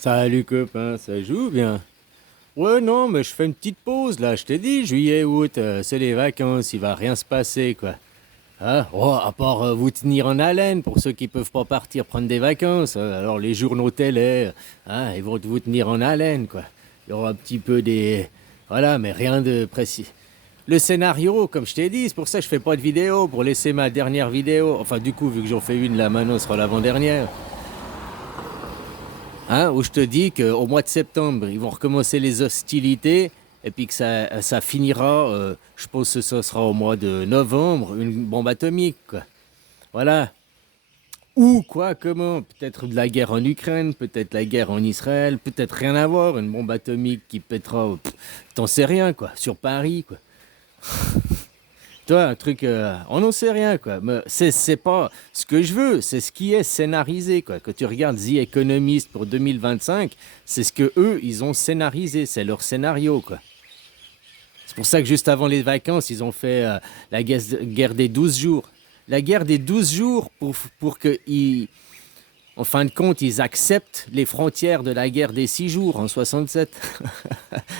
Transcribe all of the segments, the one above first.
Salut copain, ça joue bien? Ouais, non, mais je fais une petite pause là, je t'ai dit, juillet, août, c'est les vacances, il va rien se passer quoi. Hein? Oh, à part vous tenir en haleine pour ceux qui peuvent pas partir prendre des vacances. Alors les journaux télé, hein, ils vont vous tenir en haleine quoi. Il y aura un petit peu des. Voilà, mais rien de précis. Le scénario, comme je t'ai dit, c'est pour ça que je fais pas de vidéo, pour laisser ma dernière vidéo. Enfin, du coup, vu que j'en fais une là maintenant, ce sera l'avant-dernière. Hein, où je te dis qu'au mois de septembre, ils vont recommencer les hostilités et puis que ça finira, je pense que ce sera au mois de novembre, une bombe atomique, quoi. Voilà. Ou quoi, comment? Peut-être de la guerre en Ukraine, peut-être la guerre en Israël, peut-être rien à voir, une bombe atomique qui pètera, t'en sais rien, quoi, sur Paris, quoi. Toi, un truc, on n'en sait rien, quoi. Mais c'est pas ce que je veux, c'est ce qui est scénarisé, quoi. Quand tu regardes The Economist pour 2025, c'est ce que eux, ils ont scénarisé, c'est leur scénario, quoi. C'est pour ça que juste avant les vacances, ils ont fait la guerre des 12 jours. La guerre des 12 jours pour que, en fin de compte, ils acceptent les frontières de la guerre des 6 jours en 67.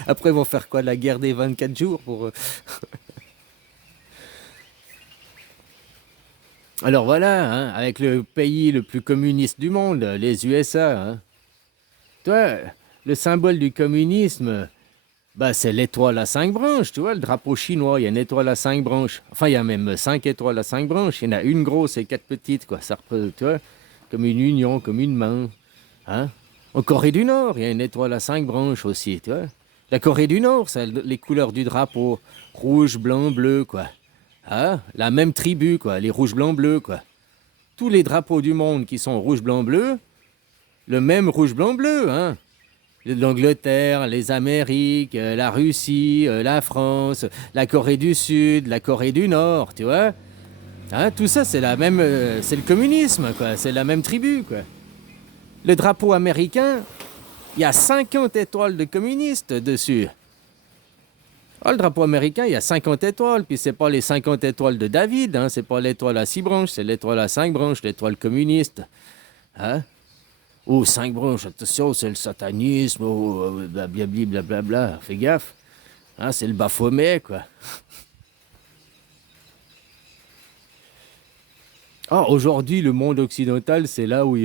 Après, ils vont faire quoi? La guerre des 24 jours pour. Alors voilà, hein, avec le pays le plus communiste du monde, les USA. Hein. Toi, le symbole du communisme, bah, c'est l'étoile à cinq branches, tu vois, le drapeau chinois, il y a une étoile à cinq branches. Enfin, il y a même cinq étoiles à cinq branches. Il y en a une grosse et quatre petites, quoi. Ça représente, tu vois, comme une union, comme une main. Hein. En Corée du Nord, il y a une étoile à cinq branches aussi, tu vois. La Corée du Nord, c'est les couleurs du drapeau. Rouge, blanc, bleu, quoi. Hein. La même tribu, quoi. Les rouges, blancs, bleus, quoi. Tous les drapeaux du monde qui sont rouge, blanc, bleu, le même rouge, blanc, bleu, hein. L'Angleterre, les Amériques, la Russie, la France, la Corée du Sud, la Corée du Nord, tu vois. Hein, tout ça, c'est la même, c'est le communisme, quoi. C'est la même tribu, quoi. Le drapeau américain, il y a 50 étoiles de communistes dessus. Oh, le drapeau américain, il y a 50 étoiles, puis c'est pas les 50 étoiles de David, hein, c'est pas l'étoile à 6 branches, c'est l'étoile à 5 branches, l'étoile communiste. Hein? Oh, 5 branches, attention, c'est le satanisme, oh, blablabla, blablabla, fais gaffe. Hein, c'est le Baphomet, quoi. Ah, aujourd'hui, le monde occidental, c'est là où,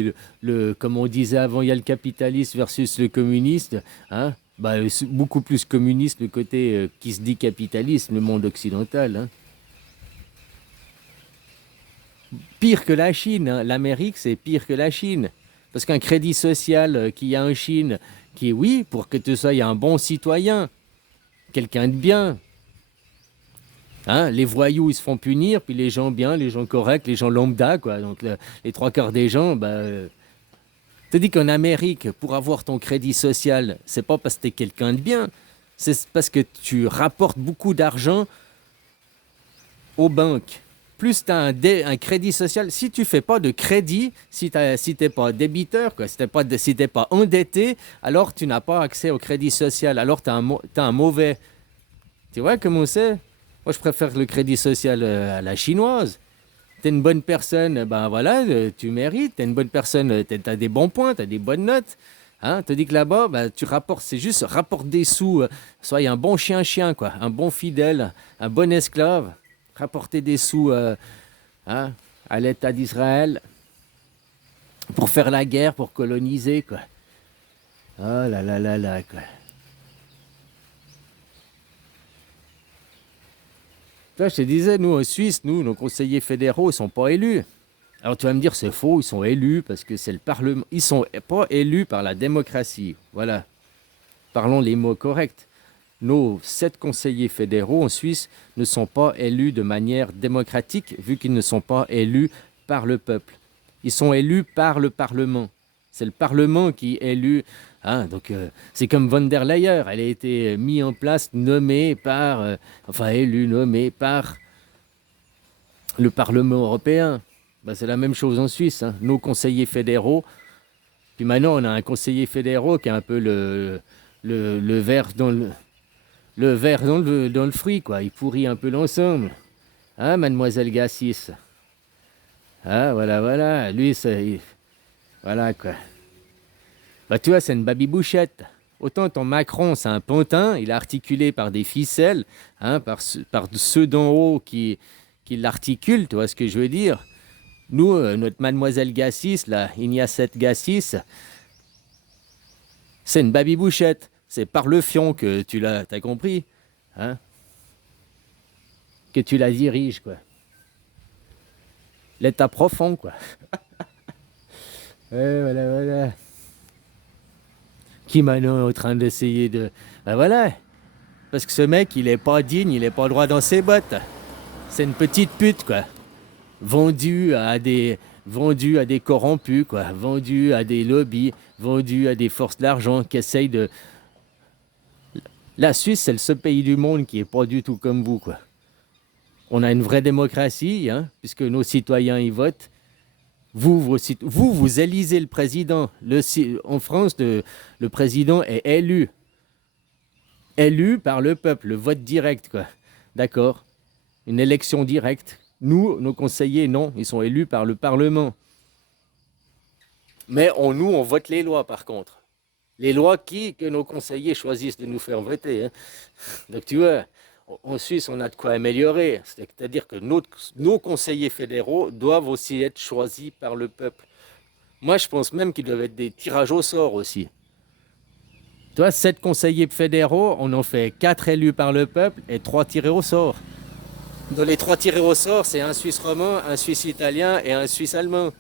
comme on disait avant, il y a le capitaliste versus le communiste. Hein? Bah, c'est beaucoup plus communiste le côté qui se dit capitaliste, le monde occidental. Hein? Pire que la Chine. Hein. L'Amérique, c'est pire que la Chine. Parce qu'un crédit social qu'il y a en Chine, qui est, oui, pour que tu sois un bon citoyen, quelqu'un de bien. Hein, les voyous, ils se font punir, puis les gens bien, les gens corrects, les gens lambda, quoi. Donc les trois quarts des gens, bah, te dis qu'en Amérique, pour avoir ton crédit social, c'est pas parce que tu es quelqu'un de bien, c'est parce que tu rapportes beaucoup d'argent aux banques. Plus tu as un crédit social, si tu fais pas de crédit, si tu n'es pas débiteur, quoi, si t'es pas endetté, alors tu n'as pas accès au crédit social. Alors tu as, un mauvais. Tu vois comment c'est? Moi, je préfère le crédit social à la chinoise. T'es une bonne personne, ben voilà, tu mérites. T'es une bonne personne, t'as des bons points, t'as des bonnes notes. Hein, te dis que là-bas, ben, tu rapportes, c'est juste rapporte des sous. Sois un bon chien-chien, quoi. Un bon fidèle, un bon esclave. Rapporter des sous hein, à l'État d'Israël pour faire la guerre, pour coloniser, quoi. Oh là là là là, quoi. Toi, je te disais, nous, en Suisse, nous, nos conseillers fédéraux, ils sont pas élus. Alors tu vas me dire, c'est faux, ils sont élus parce que c'est le Parlement. Ils sont pas élus par la démocratie. Voilà. Parlons les mots corrects. Nos 7 conseillers fédéraux en Suisse ne sont pas élus de manière démocratique, vu qu'ils ne sont pas élus par le peuple. Ils sont élus par le Parlement. C'est le Parlement qui est élu. Hein, donc c'est comme von der Leyen. Elle a été mise en place, nommée par, enfin élue, nommée par le Parlement européen. Ben, c'est la même chose en Suisse. Hein. Nos conseillers fédéraux. Puis maintenant, on a un conseiller fédéral qui a un peu le verre le verre dans le fruit, quoi. Il pourrit un peu l'ensemble. Hein, mademoiselle Gassis? Ah, voilà, voilà. Lui, c'est. Voilà, quoi. Bah, tu vois, c'est une babybouchette. Autant ton Macron, c'est un pantin, il est articulé par des ficelles, hein, par ceux d'en haut qui l'articulent, tu vois ce que je veux dire? Nous, notre mademoiselle Gassis, là, Ignacette Gassis, c'est une babybouchette. C'est par le fion que tu l'as, t'as compris? Hein? Que tu la diriges, quoi. L'état profond, quoi. Ouais, voilà, voilà. Qui maintenant est en train d'essayer de... Ben voilà. Parce que ce mec, il est pas digne, il est pas droit dans ses bottes. C'est une petite pute, quoi. Vendu à des, vendu à des corrompus, quoi. Vendu à des lobbies, vendu à des forces de l'argent qui essayent de... La Suisse, c'est le seul pays du monde qui est pas du tout comme vous, quoi. On a une vraie démocratie, hein, puisque nos citoyens y votent. Vous élisez le président. En France, le président est élu. Élu par le peuple, le vote direct, quoi. D'accord? Une élection directe. Nous, nos conseillers, non, ils sont élus par le Parlement. Mais nous, on vote les lois, par contre. Les lois que nos conseillers choisissent de nous faire voter, hein. Donc, tu vois, en Suisse, on a de quoi améliorer. C'est-à-dire que nos conseillers fédéraux doivent aussi être choisis par le peuple. Moi, je pense même qu'ils doivent être des tirages au sort aussi. Tu vois, 7 conseillers fédéraux, on en fait 4 élus par le peuple et 3 tirés au sort. Dans les 3 tirés au sort, c'est un Suisse roman, un Suisse italien et un Suisse allemand.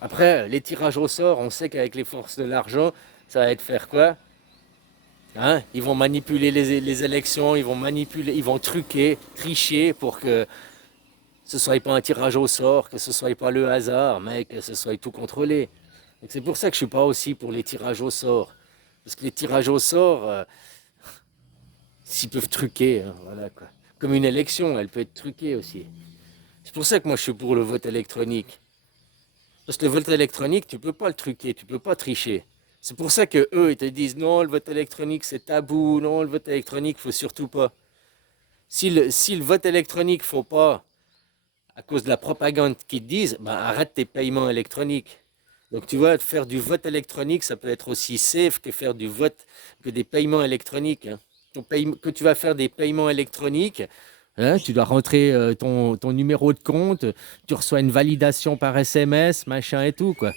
Après, les tirages au sort, on sait qu'avec les forces de l'argent, ça va être faire quoi? Hein? Ils vont manipuler les élections, ils vont manipuler, ils vont truquer, tricher pour que ce soit pas un tirage au sort, que ce soit pas le hasard, mais que ce soit tout contrôlé. Donc c'est pour ça que je suis pas aussi pour les tirages au sort. Parce que les tirages au sort, s'ils peuvent truquer, hein, voilà quoi. Comme une élection, elle peut être truquée aussi. C'est pour ça que moi je suis pour le vote électronique. Parce que le vote électronique, tu peux pas le truquer, tu peux pas tricher. C'est pour ça que eux, ils te disent non, le vote électronique c'est tabou, non, le vote électronique faut surtout pas. Si le vote électronique faut pas, à cause de la propagande qu'ils te disent, ben arrête tes paiements électroniques. Donc tu vois, faire du vote électronique, ça peut être aussi safe que faire du vote, que des paiements électroniques, hein. Que tu vas faire des paiements électroniques, hein, tu dois rentrer ton numéro de compte, tu reçois une validation par SMS, machin et tout, quoi.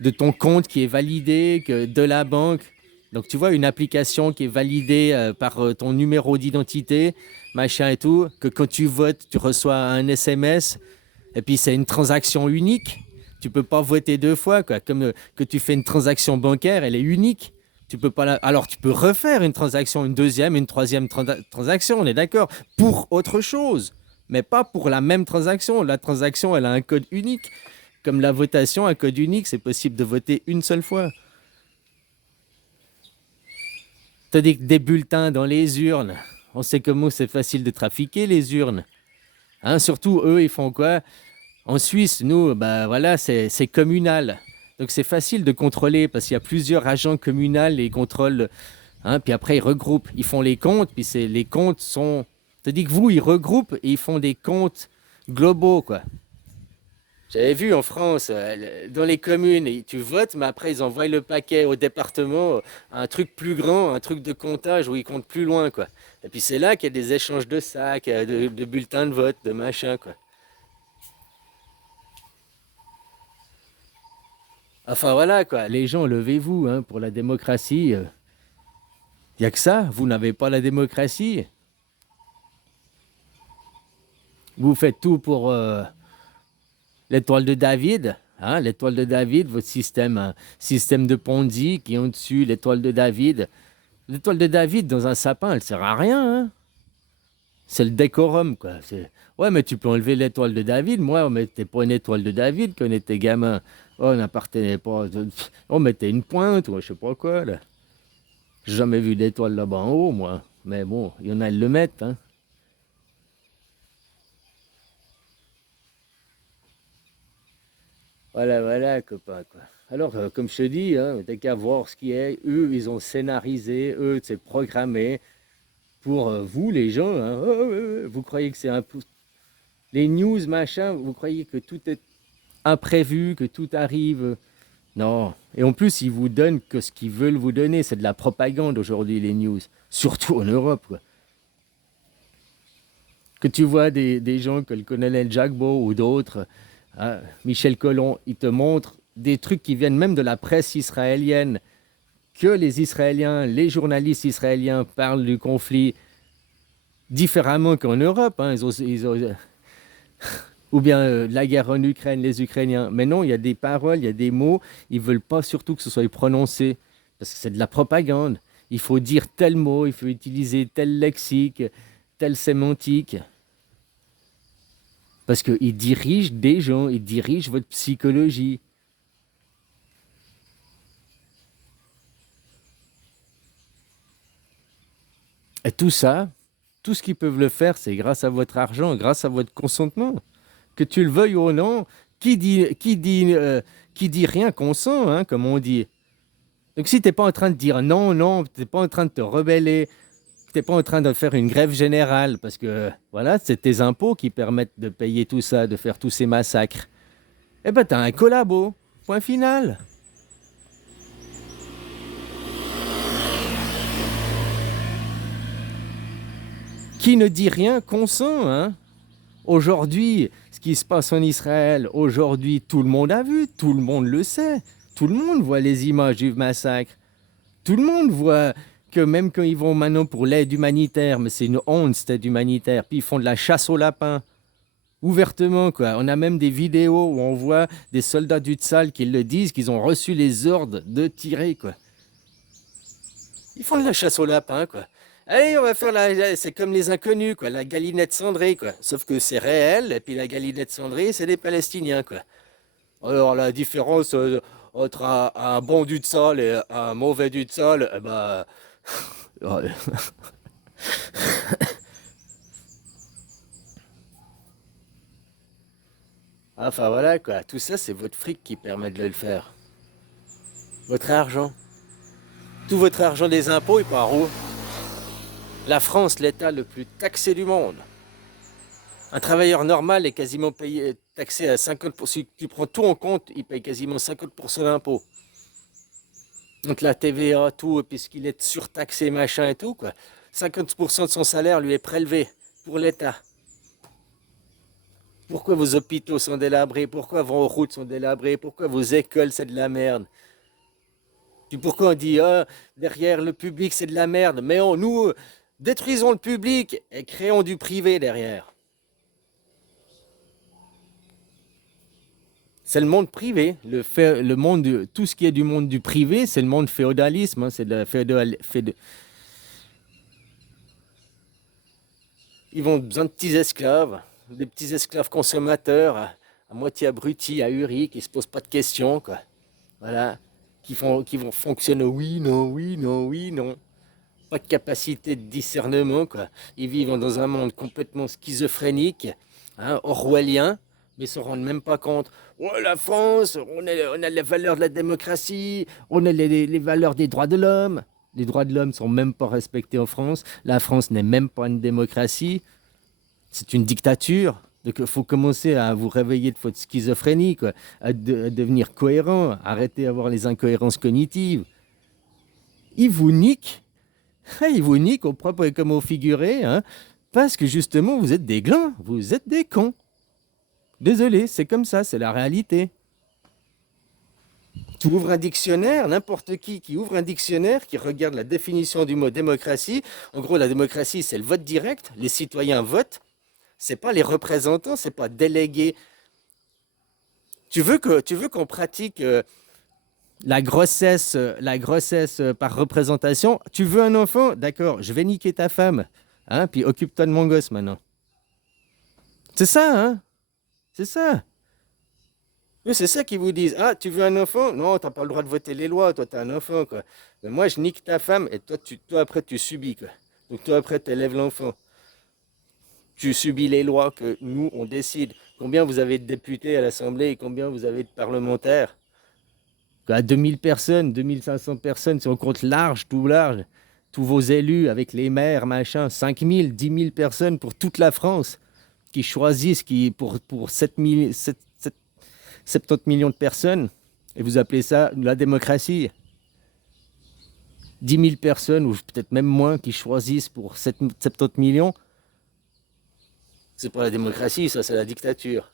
De ton compte qui est validé, de la banque. Donc tu vois, une application qui est validée par ton numéro d'identité, machin et tout, que quand tu votes, tu reçois un SMS, et puis c'est une transaction unique. Tu peux pas voter 2 fois, quoi. Comme que tu fais une transaction bancaire, elle est unique. Tu peux pas Alors tu peux refaire une transaction, une deuxième, une troisième transaction, on est d'accord, pour autre chose, mais pas pour la même transaction. La transaction, elle a un code unique. Comme la votation, un code unique, c'est possible de voter une seule fois. Tandis que des bulletins dans les urnes, on sait comment c'est facile de trafiquer les urnes. Hein, surtout, eux, ils font quoi? En Suisse, nous, bah voilà, c'est communal. Donc c'est facile de contrôler parce qu'il y a plusieurs agents communaux et ils contrôlent. Hein, puis après, ils regroupent, ils font les comptes, puis les comptes sont. C'est-à-dire que vous, ils regroupent et ils font des comptes globaux, quoi. J'avais vu en France, dans les communes, tu votes, mais après ils envoient le paquet au département, un truc plus grand, un truc de comptage où ils comptent plus loin, quoi. Et puis c'est là qu'il y a des échanges de sacs, de bulletins de vote, de machin, quoi. Enfin voilà, quoi. Les gens, levez-vous, hein, pour la démocratie. Il n'y a que ça, vous n'avez pas la démocratie. Vous faites tout pour l'étoile de David. Hein, l'étoile de David, votre système, système de Ponzi qui est au-dessus, l'étoile de David. L'étoile de David dans un sapin, elle sert à rien, hein. C'est le décorum, quoi. Ouais, mais tu peux enlever l'étoile de David. Moi, on mettait pas une étoile de David quand on était gamin. Oh, on n'appartenait pas. On mettait une pointe ou je sais pas quoi, là. J'ai jamais vu d'étoile là-bas en haut, moi. Mais bon, il y en a, ils le mettent, hein. Voilà, voilà, copain, quoi. Alors, comme je te dis, hein, t'as qu'à voir ce qui est. Eux, ils ont scénarisé, eux, c'est programmé pour vous, les gens, hein. Oh, vous croyez que c'est un... Les news, machin, vous croyez que tout est imprévu, que tout arrive. Non. Et en plus, ils vous donnent que ce qu'ils veulent vous donner. C'est de la propagande aujourd'hui, les news. Surtout en Europe, quoi. Que tu vois des gens que le colonel Jagbo ou d'autres, hein, Michel Collomb, ils te montrent des trucs qui viennent même de la presse israélienne, que les Israéliens, les journalistes israéliens parlent du conflit différemment qu'en Europe. Hein. Ou bien la guerre en Ukraine, les Ukrainiens. Mais non, il y a des paroles, il y a des mots, ils ne veulent pas surtout que ce soit prononcé, parce que c'est de la propagande. Il faut dire tel mot, il faut utiliser tel lexique, telle sémantique. Parce qu'ils dirigent des gens, ils dirigent votre psychologie. Et tout ça, tout ce qu'ils peuvent le faire, c'est grâce à votre argent, grâce à votre consentement. Que tu le veuilles ou non, qui dit rien consent, hein, comme on dit. Donc si tu n'es pas en train de dire non, non, tu n'es pas en train de te rebeller, tu n'es pas en train de faire une grève générale, parce que voilà, c'est tes impôts qui permettent de payer tout ça, de faire tous ces massacres. Eh ben, tu as un collabo. Point final. Qui ne dit rien consent, hein. Aujourd'hui, ce qui se passe en Israël, aujourd'hui, tout le monde a vu, tout le monde le sait. Tout le monde voit les images du massacre. Tout le monde voit que même quand ils vont maintenant pour l'aide humanitaire, mais c'est une honte cette aide humanitaire, puis ils font de la chasse aux lapins, ouvertement, quoi. On a même des vidéos où on voit des soldats du Tsal qui le disent, qu'ils ont reçu les ordres de tirer, quoi. Ils font de la chasse aux lapins, quoi. Allez, on va faire c'est comme les inconnus, quoi, la galinette cendrée, quoi. Sauf que c'est réel, et puis la galinette cendrée, c'est des Palestiniens, quoi. Alors la différence entre un bon du Tsal et un mauvais du Tsal, eh ben, enfin voilà, quoi. Tout ça, c'est votre fric qui permet de le faire. Votre argent. Tout votre argent des impôts, il part où? La France, l'État le plus taxé du monde. Un travailleur normal est quasiment payé, taxé à 50%. Si tu prends tout en compte, il paye quasiment 50% d'impôts. Donc la TVA, tout, puisqu'il est surtaxé, machin et tout, quoi. 50% de son salaire lui est prélevé pour l'État. Pourquoi vos hôpitaux sont délabrés? Pourquoi vos routes sont délabrées? Pourquoi vos écoles, c'est de la merde? Puis pourquoi on dit, ah, derrière le public, c'est de la merde? Mais nous, détruisons le public et créons du privé derrière. C'est le monde privé, le monde, tout ce qui est du monde du privé, c'est le monde féodalisme, hein, c'est de la ils ont besoin de petits esclaves, des petits esclaves consommateurs, à moitié abrutis, ahuris, qui se posent pas de questions, quoi. Voilà, qui vont fonctionner oui, non, oui, non, oui, non. Pas de capacité de discernement, quoi. Ils vivent dans un monde complètement schizophrénique, hein, orwellien, mais ils se rendent même pas compte. Ouais, la France, on a les valeurs de la démocratie, on a les valeurs des droits de l'homme. Les droits de l'homme sont même pas respectés en France. La France n'est même pas une démocratie. C'est une dictature. Donc il faut commencer à vous réveiller de votre schizophrénie, quoi, à devenir cohérent, arrêter d'avoir les incohérences cognitives. Ils vous niquent. Ils vous niquent au propre et comme au figuré, hein, parce que justement, vous êtes des glands, vous êtes des cons. Désolé, c'est comme ça, c'est la réalité. Tu ouvres un dictionnaire, n'importe qui ouvre un dictionnaire, qui regarde la définition du mot démocratie. En gros, la démocratie, c'est le vote direct. Les citoyens votent. C'est pas les représentants, c'est pas délégués. Tu veux qu'on pratique la grossesse par représentation. Tu veux un enfant? D'accord, je vais niquer ta femme. Hein, puis occupe-toi de mon gosse maintenant. C'est ça, hein? C'est ça. Eux, c'est ça qu'ils vous disent. Ah, tu veux un enfant? Non, t'as pas le droit de voter les lois, toi, t'as un enfant, quoi. Mais moi, je nique ta femme et toi après, tu subis, quoi. Donc, toi, après, tu élèves l'enfant. Tu subis les lois que nous, on décide. Combien vous avez de députés à l'Assemblée et combien vous avez de parlementaires? À 2000 personnes, 2500 personnes, si on compte large, tous vos élus avec les maires, machin, 5000, 10 000 personnes pour toute la France qui choisissent pour 70 millions de personnes, et vous appelez ça la démocratie. 10 000 personnes, ou peut-être même moins, qui choisissent pour 70 millions. C'est pas la démocratie, ça, c'est la dictature.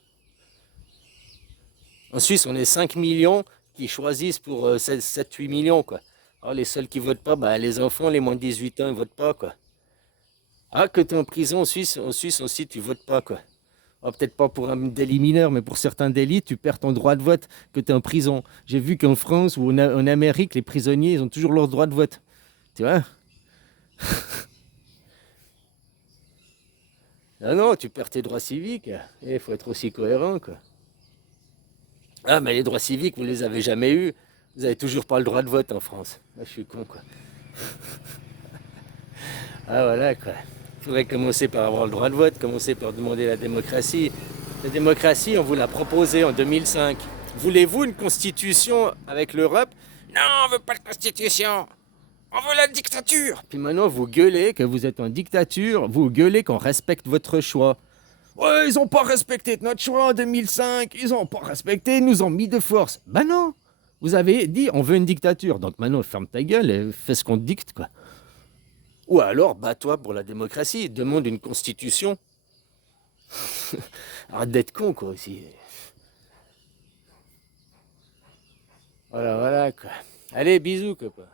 En Suisse, on est 5 millions qui choisissent pour 7-8 millions, quoi. Alors, les seuls qui votent pas, bah, les enfants, les moins de 18 ans, ils votent pas, quoi. Ah, que tu es en prison en Suisse aussi, tu votes pas, quoi. Ah, peut-être pas pour un délit mineur, mais pour certains délits, tu perds ton droit de vote que tu es en prison. J'ai vu qu'en France ou en Amérique, les prisonniers, ils ont toujours leur droit de vote. Tu vois? Ah non, tu perds tes droits civiques. Il faut être aussi cohérent, quoi. Ah, mais les droits civiques, vous les avez jamais eus. Vous avez toujours pas le droit de vote en France. Ah, je suis con, quoi. Ah, voilà, quoi. Il faudrait commencer par avoir le droit de vote, commencer par demander la démocratie. La démocratie, on vous l'a proposée en 2005. Voulez-vous une constitution avec l'Europe? Non, on veut pas de constitution. On veut la dictature. Puis maintenant, vous gueulez que vous êtes en dictature. Vous gueulez qu'on respecte votre choix. Ouais, ils ont pas respecté notre choix en 2005. Ils ont pas respecté, ils nous ont mis de force. Ben non. Vous avez dit, on veut une dictature. Donc maintenant, ferme ta gueule et fais ce qu'on te dicte, quoi. Ou alors, bats-toi pour la démocratie. Demande une constitution. Arrête d'être con, quoi, aussi. Voilà, voilà, quoi. Allez, bisous, copain.